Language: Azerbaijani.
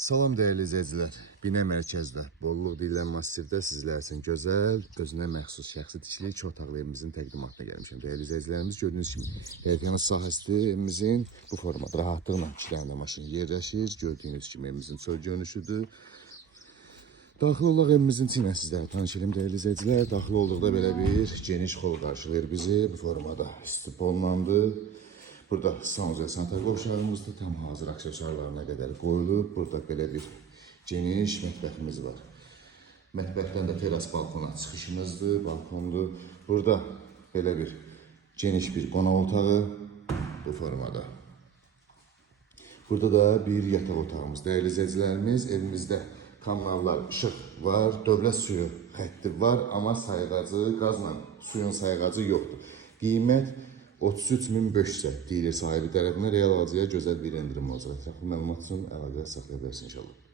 Salam dəyərli izləyicilər. Binə mərkəzdə, Bolluq deyilən massivdə sizlər üçün gözəl, özünə məxsus şəxsi tikili 2 otaqlı evimizin təqdimatına gəlmişəm. Dəyərli izləyicilərimiz, gördüyünüz kimi, həyətyanı sahəsində evimizin bu formada rahatlıqla 2 dənə maşın yerləşir. Gördüyünüz kimi evimizin çöl görünüşüdür. Daxil olaq evimizin içinə sizlərə tanış edim dəyərli izləyicilər. Daxil olduqda belə bir geniş xol qarşılayır bizi. Bu formada istiponlandı. Burada sanuca santral qovşağımızda tam hazır aksesuarlarına qədər qoyulub. Burada belə bir geniş mətbəximiz var. Mətbəxdən də teras balkona çıxışımızdır, balkondur. Burada belə bir geniş bir qonaq otağı bu formada. Burada da bir yataq otağımız. Dəyərli izləyicilərimiz, evimizdə kanallar, işıq var, dövlət suyu xətti var, amma sayğacı, qazla suyun sayğacı yoxdur. Qiymət 33.500 deyilir sahibi tərəfindən, real alıcıya gözəl bir endirim olacaq. Ətraflı məlumat üçün əlaqə saxlaya bilərsiniz inşallah.